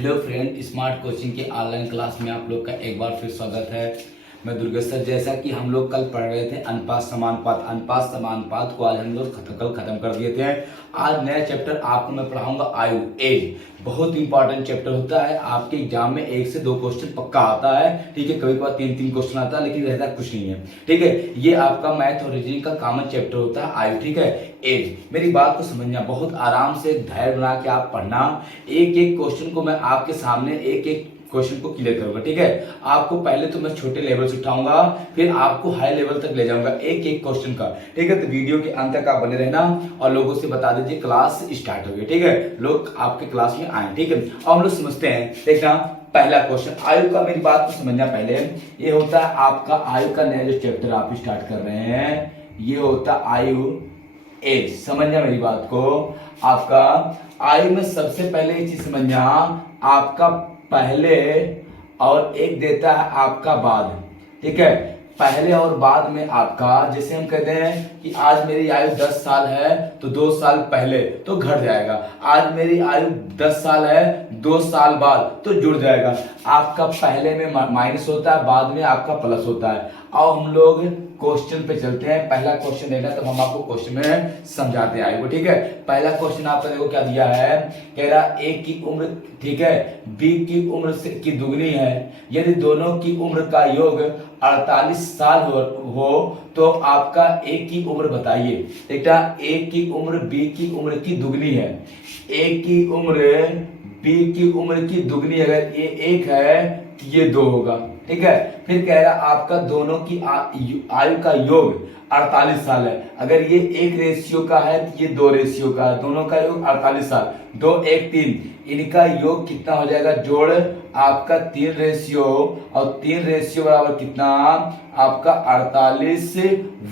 Hello friend, smart coaching के online class में आप लोग का एक बार फिर स्वागत है। मैं दुर्गेश सर। जैसा कि हम लोग कल पढ़ रहे थे अनुपात समानुपात को आज हम लोग कल खत्म कर दिए थे। आज नया चैप्टर आपको मैं पढ़ाऊंगा आयु, एज। बहुत इंपॉर्टेंट चैप्टर होता है, आपके एग्जाम में 1 से 2 क्वेश्चन पक्का आता है। ठीक है, कभी कभार 3 क्वेश्चन आता है, लेकिन रहता कुछ नहीं है। ठीक है, ये आपका मैथ और रीजनिंग का कॉमन चैप्टर होता है आयु। ठीक है, एज। मेरी बात को समझना, बहुत आराम से धैर्य बना के आप पढ़ना। एक एक क्वेश्चन को मैं आपके सामने एक एक क्वेश्चन को क्लियर करूंगा। ठीक है, आपको पहले तो मैं छोटे लेवल से उठाऊंगा, फिर आपको हाई लेवल तक ले जाऊंगा एक एक क्वेश्चन का। ठीक है, तो वीडियो के अंत तक आप बने रहना और लोगों से बता दीजिए क्लास स्टार्ट हो गई। ठीक है, लोग आपके क्लास में आए। ठीक है, अब हम लोग समझते हैं। देखना, पहला क्वेश्चन आयु का, मेरी बात को समझना पहले। ये होता है आपका आयु का नया जो चैप्टर आप स्टार्ट कर रहे हैं, ये होता है आयु, एज। समझना मेरी बात को। आपका आयु में सबसे पहले ये चीज समझना, आपका पहले और एक देता है आपका बाद। ठीक है, पहले और बाद में आपका, जैसे हम कहते हैं कि आज मेरी आयु 10 साल है तो 2 साल पहले तो घट जाएगा। आज मेरी आयु 10 साल है, 2 साल बाद तो जुड़ जाएगा। आपका पहले में माइनस होता है, बाद में आपका प्लस होता है। अब हम लोग क्वेश्चन पे चलते हैं। पहला क्वेश्चन देखना, तब हम आपको क्वेश्चन में समझाते हैं आयु को। ठीक है, पहला क्वेश्चन आपका देखो क्या दिया है। कह रहा ए की उम्र, ठीक है, बी की उम्र से की दुगनी है। यदि दोनों की उम्र का योग 48 साल हो तो आपका ए की उम्र बताइए। बेटा, ए की उम्र बी की उम्र की दुगनी है। ए की उम्र बी की उम्र की दुगनी, अगर ये 1 है तो ये 2 होगा। ठीक है, फिर कह रहा आपका दोनों की आयु का योग 48 साल है। अगर ये 1 रेशियो का है तो ये 2 रेशियो का है, दोनों का योग 48 साल। 2 1 3, इनका योग कितना हो जाएगा, जोड़ आपका 3 रेशियो, और 3 रेशियो बराबर कितना, आपका 48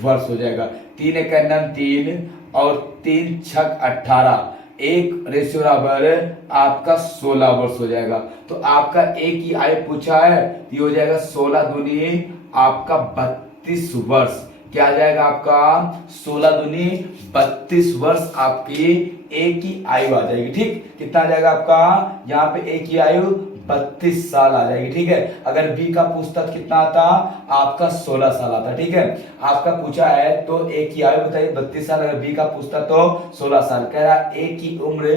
वर्ष हो जाएगा। 3 1 3 और 3 6 18, 1 रेशियो बराबर आपका 16 वर्ष हो जाएगा। तो आपका एक ही आयु पूछा है, ये हो जाएगा 16 दूनी आपका 32 वर्ष। क्या आ जाएगा आपका, 16 दूनी 32 वर्ष आपकी एक ही आयु आ जाएगी। ठीक, कितना आ जाएगा आपका, यहाँ पे एक ही आयु 32 साल आ जाएगी। ठीक है, अगर बी का पूछता कितना आता, आपका 16 साल आता। ठीक है, आपका पूछा है तो एक की आयु बताइए 32 साल, अगर बी का पूछता तो 16 साल। कह रहा ए की उम्र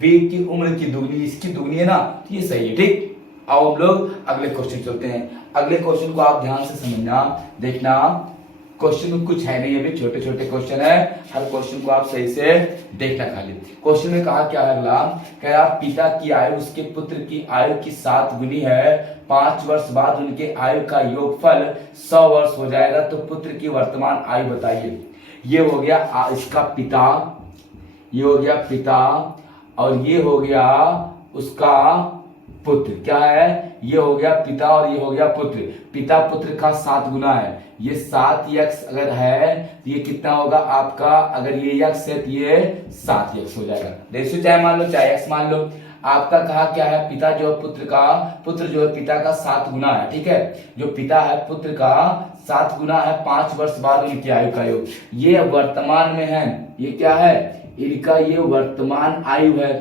बी की उम्र की दुगनी, इसकी दुगनी है ना, तो ये सही है। ठीक, अब हम लोग अगले क्वेश्चन चलते हैं। अगले क्वेश्चन को आप ध्यान से समझना। देखना, क्वेश्चन में कुछ है नहीं, अभी छोटे छोटे क्वेश्चन है, हर क्वेश्चन को आप सही से देखना। खाली क्वेश्चन में कहा क्या है, अगला कह रहा पिता की आयु उसके पुत्र की आयु की 7 गुनी है। 5 वर्ष बाद उनके आयु का योगफल 100 वर्ष हो जाएगा, तो पुत्र की वर्तमान आयु बताइए। ये हो गया इसका पिता, ये हो गया पिता, और ये हो गया उसका पुत्र। क्या है, ये हो गया पिता और ये हो गया पुत्र। पिता पुत्र का 7 गुना है, ये 7x अगर है तो ये कितना होगा आपका, अगर ये x है तो ये 7x हो जाएगा। रेशियो चाहे मान लो चाहे x मान लो। आपका कहा क्या है, पिता जो है पुत्र जो है पिता का 7 गुना है। ठीक है, जो पिता है पुत्र का 7 गुना है। 5 वर्ष बाद उनकी आयु का योग, ये वर्तमान में है, ये क्या है, इनका ये वर्तमान आयु है।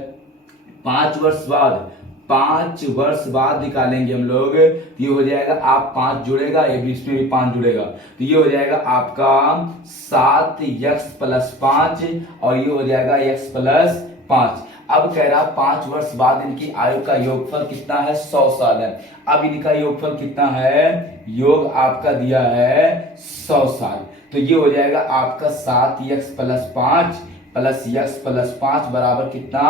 5 वर्ष बाद निकालेंगे हम लोग, ये हो जाएगा आप 5 जुड़ेगा, ये बीच में भी 5 जुड़ेगा, तो ये हो जाएगा आपका 7x + 5, और ये हो जाएगा x + 5। अब कह रहा 5 वर्ष बाद इनकी आयु का योगफल कितना है, 100 साल है। अब इनका योगफल कितना है, योग आपका दिया है 100 साल, तो ये हो जाएगा आपका 7x + 5 प्लस x + 5 बराबर कितना,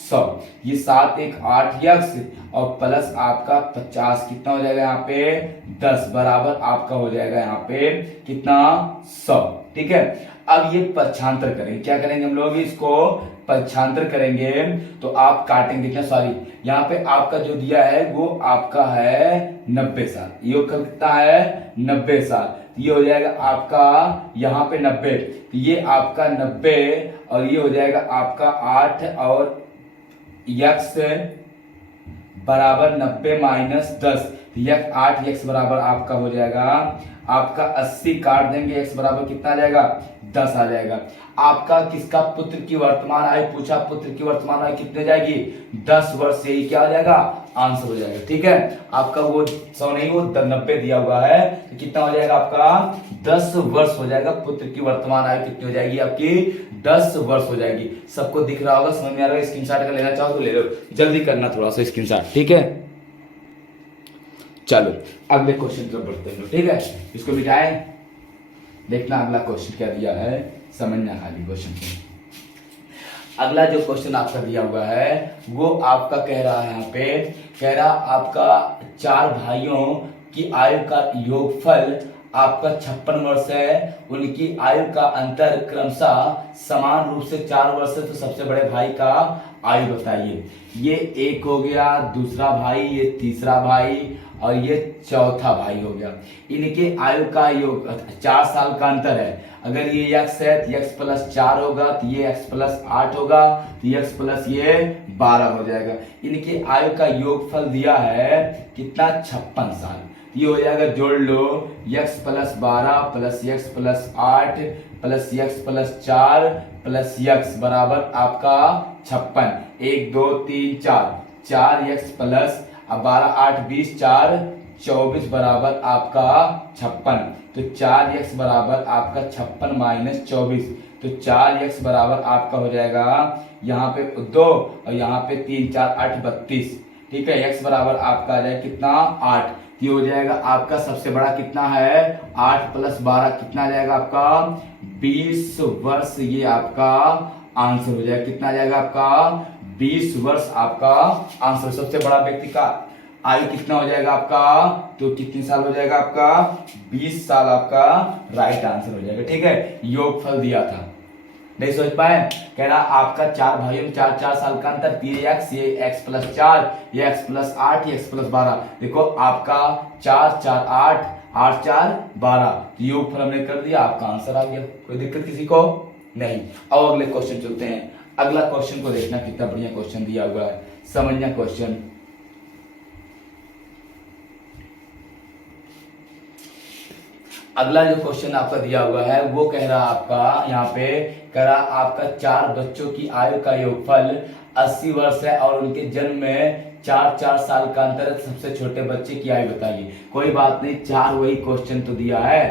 100। ये 7 1 8x और प्लस आपका 50 कितना हो जाएगा, यहाँ पे 10 बराबर आपका हो जाएगा यहाँ पे कितना, 100। ठीक है, अब ये पक्षांतर करेंगे। क्या करेंगे हम लोग, इसको पक्षांतर करेंगे, तो आप काटेंगे। देखना, सॉरी, यहाँ पे आपका जो दिया है वो आपका है 90 साल। योग कितना है, 90 साल। ये हो जाएगा आपका यहाँ पे 90, तो ये आपका 90, और ये हो जाएगा आपका 8 और x बराबर 90 - 10, तो यह 8 x बराबर आपका हो जाएगा आपका 80 काट देंगे, x बराबर कितना आ जाएगा 10 आ जाएगा। आपका किसका पुत्र की वर्तमान आयु पूछा, पुत्र की वर्तमान आयु कितने जाएगी 10 वर्ष, यही क्या हो जाएगा आंसर हो जाएगा। ठीक है, आपका वो 100 नहीं वो 90 दिया हुआ है, तो कितना हो जाएगा आपका 10 वर्ष हो जाएगा। पुत्र की वर्तमान आयु कितनी हो जाएगी आपकी 10 वर्ष हो जाएगी। सबको दिख रहा होगा, समझ में आ रहा है। स्क्रीनशॉट का लेना चाहो तो ले लो, जल्दी करना थोड़ा सा स्क्रीनशॉट। ठीक है, चलो अगले क्वेश्चन की ओर बढ़ते हैं। ठीक है, इसको मिटाएं, देखना अगला क्वेश्चन क्या दिया है, समझना खाली क्वेश्चन को। अगला जो क्वेश्चन आपका दिया हुआ है वो आपका कह रहा है, यहाँ पे कह रहा आपका 4 भाइयों की आयु का योगफल आपका 56 वर्ष है, उनकी आयु का अंतर क्रमशः समान रूप से 4 वर्ष है, तो सबसे बड़े भाई का आयु बताइए। ये एक हो गया, दूसरा भाई, ये तीसरा भाई और ये चौथा भाई हो गया। इनके आयु का योग 4 साल का अंतर है। अगर ये x है तो x प्लस 4 होगा, तो ये x प्लस 8 होगा, तो x प्लस ये 12 हो जाएगा। इनके आयु का योगफल दिया है कितना 56 साल। ये हो जाएगा, जोड़ लो, x plus 12 plus x plus 8 plus x plus 4 plus x बराबर आपका 56। 1 2 3 4 4x प्लस 12 8 20 4 24 बराबर आपका 56। तो 4x बराबर आपका 56 माइनस 24, तो 4x बराबर आपका हो जाएगा यहाँ पे 2 और यहाँ पे 3 4 8 32। ठीक है, x बराबर आपका आ जाएगा कितना 8। ये हो जाएगा आपका सबसे बड़ा कितना है 8 प्लस 12 कितना आ जाएगा आपका 20 वर्ष। ये आपका आंसर हो जाएगा, कितना आ जाएगा आपका 20 वर्ष आपका आंसर। सबसे बड़ा व्यक्ति का आयु कितना हो जाएगा आपका, तो कितने साल हो जाएगा आपका 20 साल आपका राइट आंसर हो जाएगा। ठीक है, योगफल दिया था, नहीं सोच पाए। कह रहा आपका 4 भाइयों में 4 साल का अंतर, ये x ये x प्लस 4 ये x प्लस 8 ये x प्लस 12। देखो आपका 4 4 8 8 4 12, तो योगफल हमने कर दिया, आपका आंसर आ गया। कोई दिक्कत किसी को नहीं। अब अगले क्वेश्चन चलते हैं। अगला क्वेश्चन को देखना, कितना बढ़िया क्वेश्चन दिया हुआ है, समझना क्वेश्चन। अगला जो क्वेश्चन आपका दिया हुआ है वो कह रहा आपका यहाँ पे कह रहा आपका 4 बच्चों की आयु का योगफल 80 वर्ष है और उनके जन्म में 4 साल का अंतर है। सबसे छोटे बच्चे की आयु बताइए। कोई बात नहीं, 4 वही क्वेश्चन तो दिया है,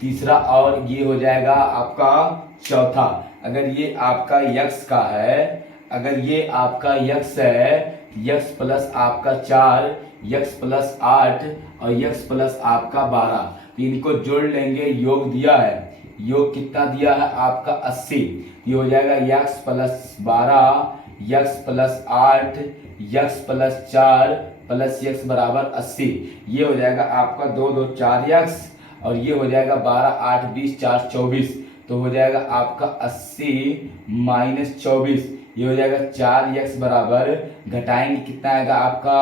तीसरा और ये हो जाएगा आपका चौथा। अगर ये आपका x का है, अगर ये आपका x है, x प्लस आपका 4 x प्लस 8 और x प्लस आपका 12, इनको जोड़ लेंगे, योग दिया है, योग कितना दिया है आपका 80। ये हो जाएगा x plus 12 x plus 8 x plus 4 plus x बराबर 80। ये हो जाएगा आपका 2 2 4x और ये हो जाएगा 12 8 20 4 24, तो हो जाएगा आपका 80 माइनस 24, ये हो जाएगा 4x बराबर घटाएंगे कितना आएगा आपका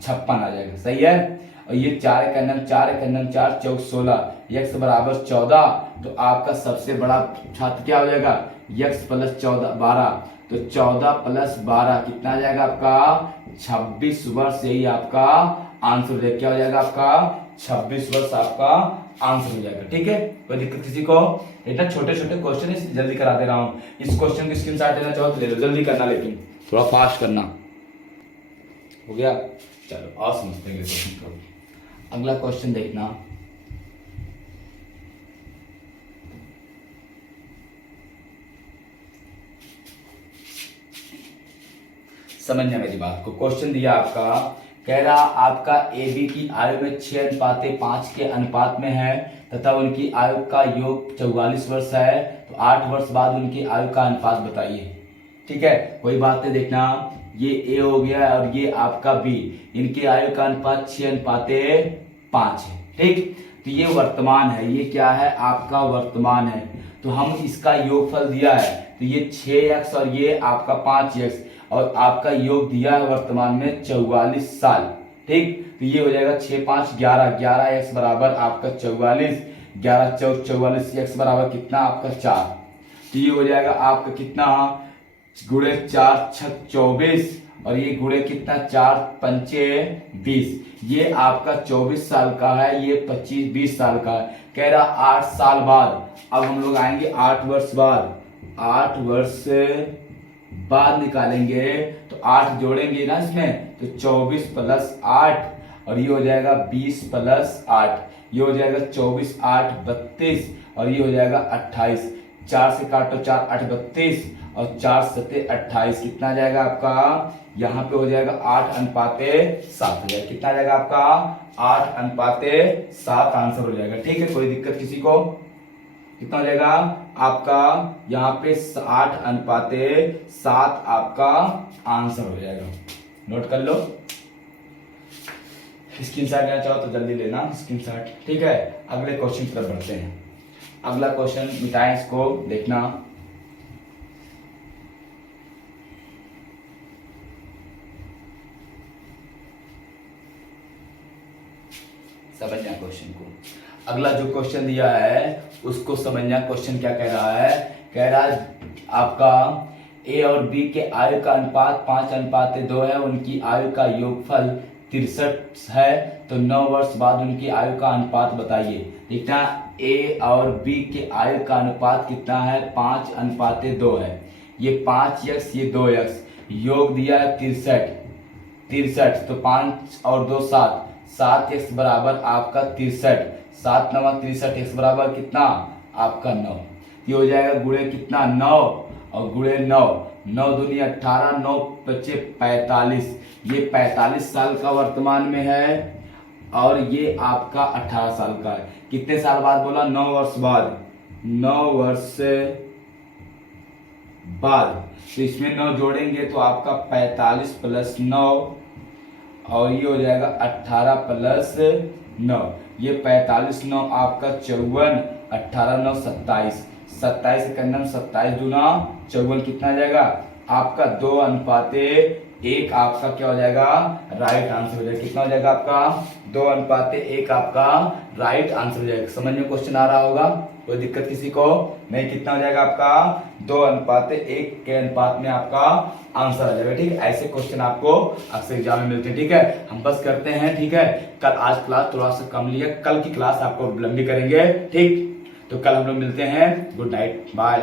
56 आ जाएगा। सही है, और ये 4 का नम 4 का नम 4 चौक 16 x बराबर 14, तो आपका सबसे बड़ा छात्र क्या हो जाएगा x प्लस 14 12, तो 14 प्लस 12 कितना आ जाएगा आपका 26 वर्ष। यही आपका आंसर हो जाएगा, क्या हो जाएगा आपका 26 वर्ष आपका आंसर हो जाएगा। ठीक है, कोई दिक्कत किसी को? इतना छोटे छोटे क्वेश्चन है, जल्दी करा दे रहा हूँ। इस क्वेश्चन की स्क्रीनशॉट लेना चाहो तो ले लो, जल्दी करना, लेकिन थोड़ा फास्ट करना। हो गया, चलो और समझते हैं क्वेश्चन को। अगला क्वेश्चन देखना, समझना मेरी बात को। क्वेश्चन दिया आपका, कह रहा आपका AB की आयु में 6:5 के अनुपात में है तथा उनकी आयु का योग 44 वर्ष है, तो 8 वर्ष बाद उनकी आयु का अनुपात बताइए। ठीक है, कोई बात नहीं, देखना ये A हो गया और ये आपका B, इनके आयु का अनुपात 6:5 है। ठीक, तो ये वर्तमान है, ये क्या है आपका वर्तमान है, तो हम इसका योगफल दिया है, तो ये 6x और ये आपका 5x और आपका योग दिया है वर्तमान में 44 साल। ठीक, तो ये हो जाएगा 6 5 11 11x बराबर आपका 44, 11 4 44, x बराबर कितना आपका 4, तो ये हो जाएगा आपका कितना गुणे 4 छक 24 और ये गुणे कितना 4 पंचे 20। ये आपका 24 साल का है, ये 25-20 साल का है। कह रहा 8 साल बाद, अब हम लोग आएंगे 8 वर्ष बाद, 8 वर्ष बाद निकालेंगे तो 8 जोड़ेंगे ना इसमें, तो 24 प्लस 8 और ये हो जाएगा 20 प्लस 8, ये हो जाएगा 24 8 32 और ये हो जाएगा 28। 4 से काटो 4 8 32 और 4 7 28, कितना आ जाएगा आपका, यहाँ पे हो जाएगा 8:7 हो जाएगा। कितना आ जाएगा आपका 8:7 आंसर हो जाएगा। ठीक है, कोई दिक्कत किसी को? कितना हो जाएगा आपका यहाँ पे 8:7 आपका आंसर हो जाएगा। नोट कर लो, स्क्रीनशॉट लेना चाहो तो जल्दी लेना स्क्रीनशॉट। ठीक है, अगले क्वेश्चन की तरफ बढ़ते हैं। अगला क्वेश्चन मिटाएं, इसको देखना। समझना क्वेश्चन को। अगला जो क्वेश्चन दिया है उसको समझना। क्वेश्चन क्या कह रहा है? कह रहा है आपका ए और बी के आयु का अनुपात 5:2 है, उनकी आयु का योगफल 63 है, तो 9 वर्ष बाद उनकी आयु का अनुपात बताइए। देखना, ए और बी के आयु का अनुपात कितना है? 5:2 है। ये 5x ये 2x, योग दिया है 63, तो 5 और 2 7, 7x बराबर आपका 63, 7 9 63, x बराबर कितना आपका 9। ये हो जाएगा गुणे कितना 9 और गुणे 9, 9 दूनी 18, 9 बचे 45। ये 45 साल का वर्तमान में है और ये आपका 18 साल का है। कितने साल बाद बोला? 9 वर्ष बाद, 9 वर्ष बाद। तो इसमें 9 जोड़ेंगे तो आपका 45 प्लस 9 और ये हो जाएगा 18 प्लस 9। ये 45 9 आपका 54, 18 9 27, 27 के अंदर 27 दूना 54, कितना आ जाएगा आपका 2:1 आपका क्या हो जाएगा? राइट आंसर हो जाएगा। कितना हो जाएगा आपका? 2:1 आपका राइट आंसर हो जाएगा। समझ में क्वेश्चन आ रहा होगा? कोई दिक्कत किसी को नहीं? कितना हो जाएगा आपका? 2:1 के अनुपात में आपका आंसर आ जाएगा। ठीक है, ऐसे क्वेश्चन आपको अक्सर एग्जाम में मिलते हैं। ठीक है, हम बस करते हैं। ठीक है, कल आज क्लास थोड़ा सा कम लिया, कल की क्लास आपको लंबी करेंगे। ठीक, तो कल हम लोग मिलते हैं। Good night, bye.